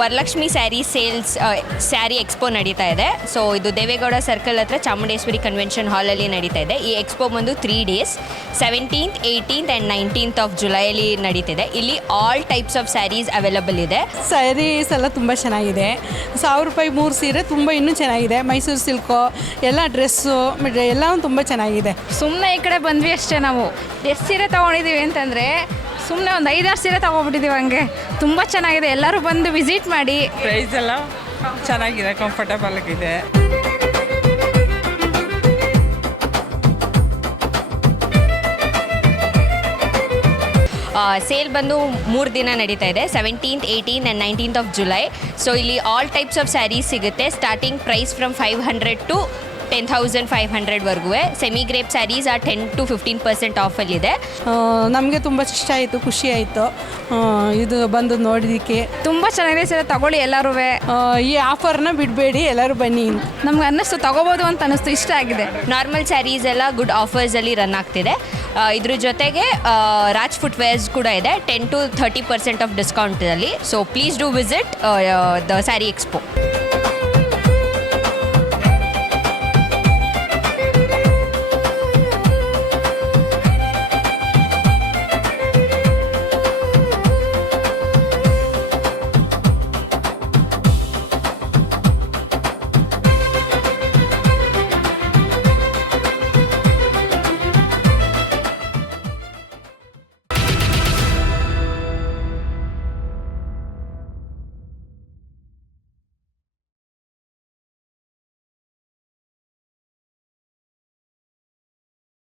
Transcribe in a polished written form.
Varalakshmi sari expo ನಡೀತಾ ಇದೆ. So ಇದು ದೇವೇಗೌಡ ಸರ್ಕಲ್ ಹತ್ರ ಚಾಮುಂಡೇಶ್ವರಿ ಕನ್ವೆನ್ಷನ್ ಹಾಲಲ್ಲಿ ನಡೀತಾ ಇದೆ. ಈ ಎಕ್ಸ್ಪೋ ಬಂದು 3 days 17th, 18th and 19th of ಜುಲೈಲಿ ನಡೀತಿದೆ. ಇಲ್ಲಿ all types of saris available ಇದೆ. ಸ್ಯಾರೀಸ್ ಎಲ್ಲ ತುಂಬ ಚೆನ್ನಾಗಿದೆ. 1000 ರೂಪಾಯಿ 3 ಸೀರೆ ತುಂಬ ಇನ್ನೂ ಚೆನ್ನಾಗಿದೆ. ಮೈಸೂರು ಸಿಲ್ಕು ಎಲ್ಲ ಡ್ರೆಸ್ಸು ಎಲ್ಲವೂ ತುಂಬ ಚೆನ್ನಾಗಿದೆ. ಸುಮ್ಮನೆ ಈ ಕಡೆ ಬಂದ್ವಿ ಅಷ್ಟೇ. ನಾವು ಎಷ್ಟು ಸೀರೆ ತೊಗೊಂಡಿದ್ದೀವಿ ಅಂತಂದರೆ ಸುಮ್ಮನೆ ಒಂದು 5-6 ಸೀರೆ ತೊಗೊಬಿಟ್ಟಿದ್ದೀವಿ. ಹಂಗೆ ತುಂಬ ಚೆನ್ನಾಗಿದೆ. ಎಲ್ಲರೂ ಬಂದು ವಿಸಿಟ್ ಮಾಡಿ. ಪ್ರೈಸ್ ಎಲ್ಲ ಚೆನ್ನಾಗಿದೆ, ಕಂಫರ್ಟಬಲ್ ಆಗಿದೆ. ಸೇಲ್ ಬಂದು 3 ದಿನ ನಡೀತಾ ಇದೆ, 17th, 18th and 19th of July. So ಇಲ್ಲಿ ಆಲ್ ಟೈಪ್ಸ್ ಆಫ್ ಸ್ಯಾರೀಸ್ ಸಿಗುತ್ತೆ. ಸ್ಟಾರ್ಟಿಂಗ್ ಪ್ರೈಸ್ ಫ್ರಮ್ 500 to 10,500ವರೆಗೂ. ಸೆಮಿ ಗ್ರೇಪ್ ಸ್ಯಾರೀಸ್ 10 to 15% ಆಫಲ್ಲಿದೆ. ನಮಗೆ ತುಂಬ ಇಷ್ಟ ಆಯಿತು, ಖುಷಿ ಆಯಿತು ಇದು ಬಂದು ನೋಡೋದಕ್ಕೆ. ತುಂಬ ಚೆನ್ನಾಗಿದೆ ಸರ್, ತಗೊಳ್ಳಿ ಎಲ್ಲರೂ. ಈ ಆಫರ್ನ ಬಿಡಬೇಡಿ, ಎಲ್ಲರೂ ಬನ್ನಿ. ನಮ್ಗೆ ಅನ್ನಿಸ್ತು ತಗೋಬೋದು ಅಂತ ಅನ್ನಿಸ್ತು, ಇಷ್ಟ ಆಗಿದೆ. ನಾರ್ಮಲ್ ಸ್ಯಾರೀಸ್ ಎಲ್ಲ ಗುಡ್ ಆಫರ್ಸಲ್ಲಿ ರನ್ ಆಗ್ತಿದೆ. ಇದ್ರ ಜೊತೆಗೆ ರಾಜ್ ಫುಟ್ವೇರ್ಸ್ ಕೂಡ ಇದೆ, 10 to 30% ಆಫ್ ಡಿಸ್ಕೌಂಟಲ್ಲಿ. So please do visit the saree expo.